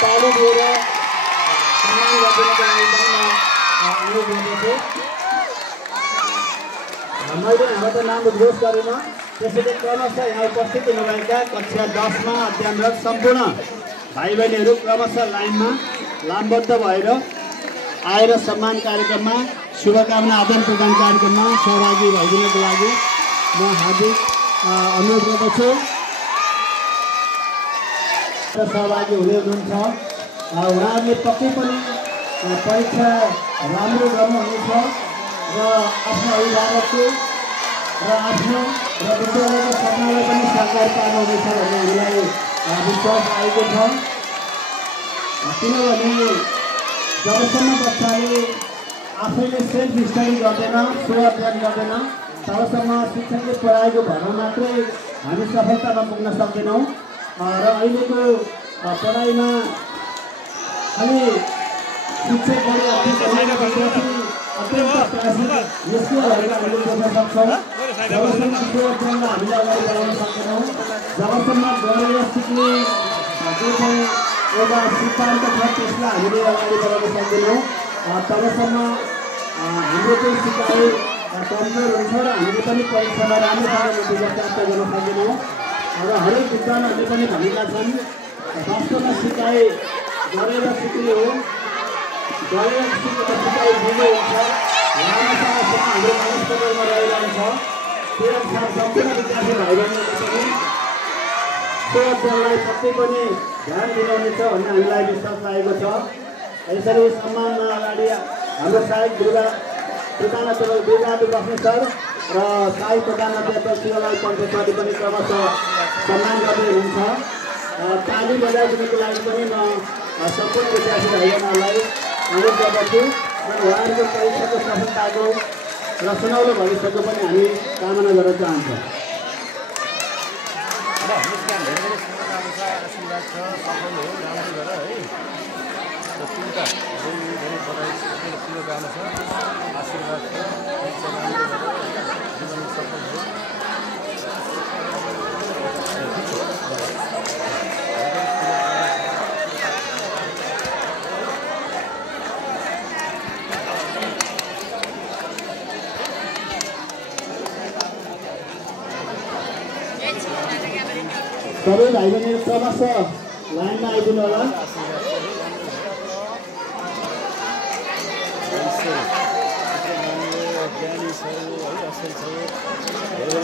ताली दिएर सम्मान गरिदिनको लागि पनि म अनुरोध गर्दछु। मैले हाम्रो नाम उद्घोष गरेन, त्यसैले क्रमशः यहाँ उपस्थित हुनुभएका कक्षा 10मा अध्ययनरत सम्पूर्ण भाइ बहिनीहरू क्रमशः लाइनमा लामबद्ध भएर आएर सम्मान कार्यक्रममा शुभकामना आदान प्रदान कार्यक्रममा सहभागी भइदिनको लागि म हार्दिक अनुरोध गर्दछु। सहभागी हुने हुनुहुन्छ उहाँहरूले पक्कै पनि परीक्षा राम्रो गर्नुहुनेछ र आफ्नो अभिभावकको र आफ्नो र विद्यालयको सपनालाई पनि साकार पार्नुहुनेछ भन्ने हामीलाई विश्वास आएको छ। किनभने जबसम्म बच्चाले आफैले सेल्फ स्टडी गर्दैन, स्व अध्ययन गर्दैन, तबसम्म शिक्षकले पढाएको भरमा मात्रै हामी सफलतामा पुग्न सक्दैनौँ। र अहिलेको पढाइमा खालि शिक्षकहरू अत्यन्त प्रासिक यस्तो भएर हामीले देख्न सक्छौँ। जबसम्म स्व अध्ययनलाई हामीले अगाडि बढाउन सक्दैनौँ, जबसम्म गएर सिक्ने जो चाहिँ एउटा सिद्धान्त छ त्यसलाई हामीले अगाडि बढाउन सक्दैनौँ, तबसम्म हाम्रो चाहिँ सिकाइ कमजोर हुन्छ र हामीले पनि परीक्षामा राम्रोसँग नतिजा प्राप्त गर्न सक्दैनौँ। र हरेक विद्वानहरूले पनि भनेका छन् वास्तवमा सिकाइ गरेर सिक्ने हो, गरेर सिकेको सिकाइ दिने हुन्छ। लामो समयसम्म हाम्रो मानिसपटलमा रहिरहन्छ। त्यही अनुसार सम्पूर्ण विद्यार्थी भाइ बहिनीहरूले पनि स्व अध्ययनलाई पक्कै पनि ध्यान दिनुहुनेछ भन्ने हामीलाई विश्वास लागेको छ। यसरी सम्मानमा अगाडि हाम्रो सहायक प्रधानाध्यापक दुर्गादु बस्ने सर र सहायक प्रधानाध्यापक शिवलाल पन्थेश्वरले पनि क्रमशः सम्मान गर्दै हुनुहुन्छ। ताली बजाइदिनुको लागि पनि म सम्पूर्ण विद्यार्थी भाइ बहिनीहरूलाई अनुरोध गर्दछु र उहाँहरूको परीक्षाको सफलताको र सुनौलो भविष्यको पनि हामी कामना गर्न चाहन्छौँ। सबै भाइ बहिनीहरू क्रमशः लाइनमा आइदिनु होला।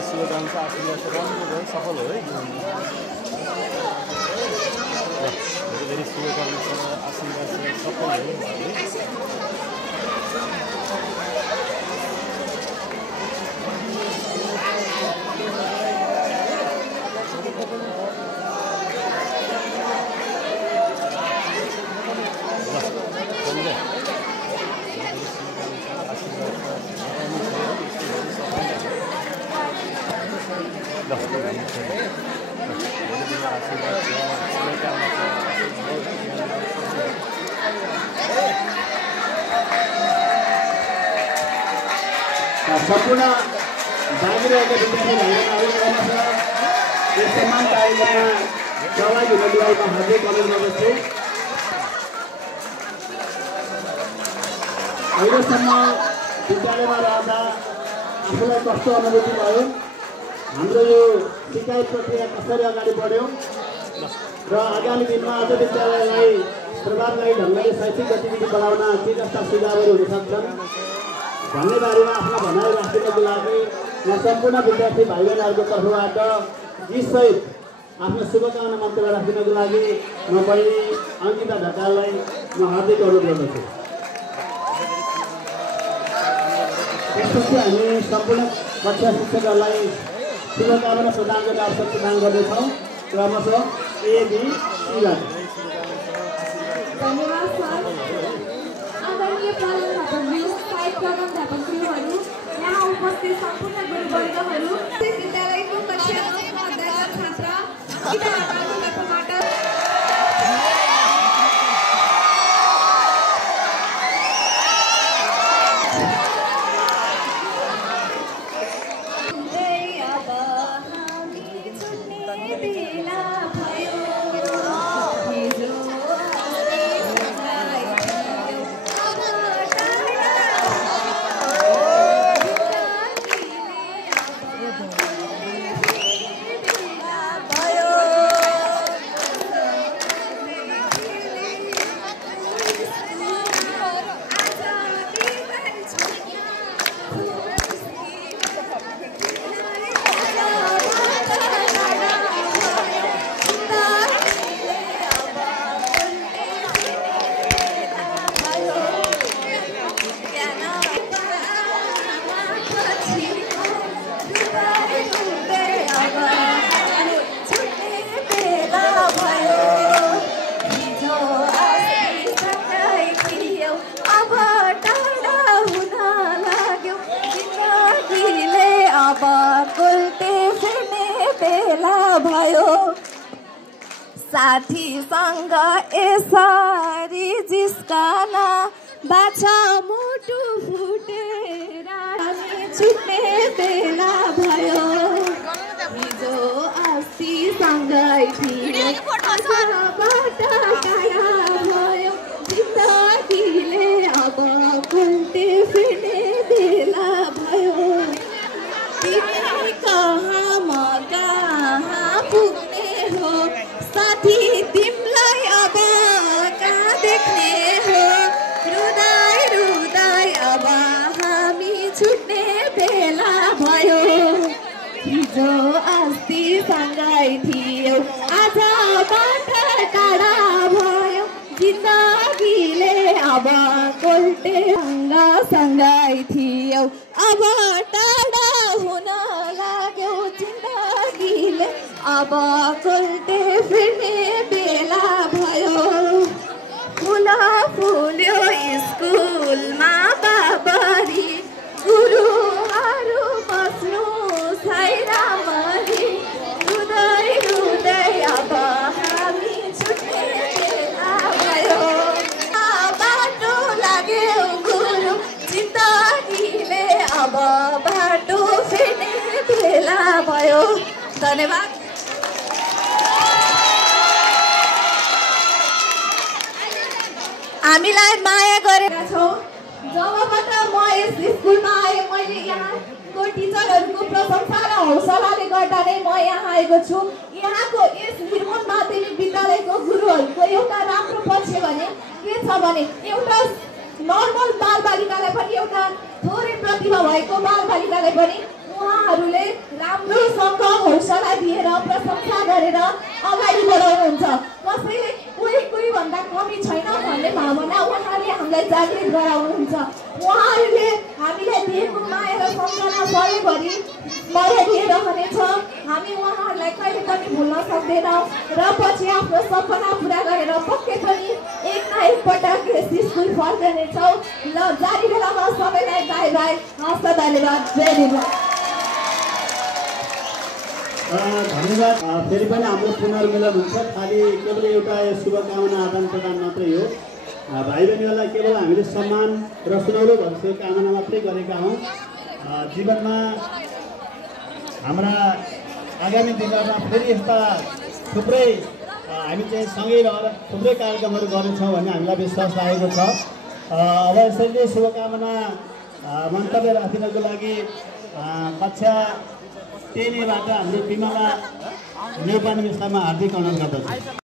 शुभकामना आशीर्वाद राम्रो सफल हो है। धेरै शुभकामना आशीर्वाद सफल हो। सम्पूर्ण बाँकी रहेका विद्यार्थी भाइबहिनीहरू क्रमशः यस सम्मान कार्यक्रममा सहभागी हुनको लागि म हार्दिक अनुरोध गर्दछु। अहिलेसम्म विद्यालयमा रहँदा आफूलाई कस्तो अनुभूति भयो, हाम्रो यो सिकाइ प्रक्रिया कसरी अगाडि बढ्यो र आगामी दिनमा अझ विद्यालयलाई प्रभावकारी ढङ्गले शैक्षिक गतिविधि बढाउन के जस्ता सुझावहरू हुन सक्छन् भन्ने बारेमा आफ्नो भनाइ राखिदिनको लागि म सम्पूर्ण विद्यार्थी भाइ बहिनीहरूको तर्फबाट गीतसहित आफ्नो शुभकामना मन्तव्य राखिदिनको लागि म बहिनी अङ्किता ढकाललाई म हार्दिक अनुरोध गर्दछु। त्यसपछि हामी सम्पूर्ण कक्षा शिक्षकहरूलाई शुभकामना प्रदान गर्ने अवसर प्रदान गर्नेछौँ। क्रमशः ABCबाट धन्यवाद सर। आदरणीय प्रधानाध्यापकहरू, यहाँ उपस्थित सम्पूर्ण गुरुवर्गहरू, विद्यालयको कक्षा 9मा अध्ययनरत छात्र विद्यार्थीहरूको तर्फबाट साथीसँग यसरी जिस्कन बाछा मुटु फुटेर हामी छुट्ने बेला भयो हिजो अस्ति सँगै थियौँ आजबाट टाढा भयो जिन्दगीले अब उल्टे फिर्ने बेला भयो तिमी कहाँ म कहाँ पुग्ने हो साथी तिमीलाई अब कहाँ देख्ने हो रुँदै रुँदै अब हामी छुट्ने बेला भयो हिजो अस्ति सँगै थियौ आजबाट टाढा भयो जिन्दगीले अब कोल्टे सँगै थियौ अब टाढा हुन लाग्यो जिन्दगीले अब कोल्टे फिर्ने बेला भयो फुल फुल्यो स्कुलमा बाबरी गुरुहरू बस्नु छैरामरी रुँदै रुँदै अब हामी छुट्ने बेला भयो बाटो लाग्यो गुरु जिन्दगीले अब बाटो फिर्ने बेला भयो धन्यवाद हामीलाई माया गरेका छौँ जबबाट म यस स्कुलमा आएँ मैले यहाँको टिचरहरूको प्रशंसा र हौसलाले गर्दा नै म यहाँ आएको छु यहाँको यस निर्मल माध्यमिक विद्यालयको गुरुहरूको एउटा राम्रो पक्ष भने के छ भने एउटा नर्मल बालबालिकालाई पनि एउटा थोरै प्रतिभा भएको बालबालिकालाई पनि उहाँहरूले राम्रोसँग हौसला दिएर प्रशंसा गरेर अगाडि बढाउनुहुन्छ कसैले कोही भन्दा कमी छैन भन्ने भावना उहाँले हामीलाई जागृत गराउनुहुन्छ उहाँहरूले हामीलाई दिएको माया र सम्झना सधैँभरि स्मरणीय रहनेछ हामी उहाँहरूलाई कहिले पनि भुल्न सक्दैनौँ र पछि आफ्नो सपना पुरा गरेर पक्कै पनि एक न एक पटक यस स्कुल फर्कनेछौँ ल जारी बेलामा सबैलाई बाई बाई हस्त धन्यवाद जय निर्मल धन्यवाद फेरि पनि हाम्रो पुनर्मिलन हुन्छ खालि केवल एउटा शुभकामना आदान प्रदान मात्रै हो भाइ बहिनीहरूलाई केवल हामीले सम्मान र सुनौलो भविष्यको कामना मात्रै गरेका हौँ जीवनमा हाम्रा आगामी दिनहरूमा फेरि यस्ता थुप्रै हामी चाहिँ सँगै रहेर थुप्रै कार्यक्रमहरू गर्नेछौँ भन्ने हामीलाई विश्वास लागेको छ अब यसैले शुभकामना मन्तव्य राखिनको लागि कक्षा 10बाट हाम्रो बिमला नेपाली मिश्रमा हार्दिक अनुरोध गर्दछु।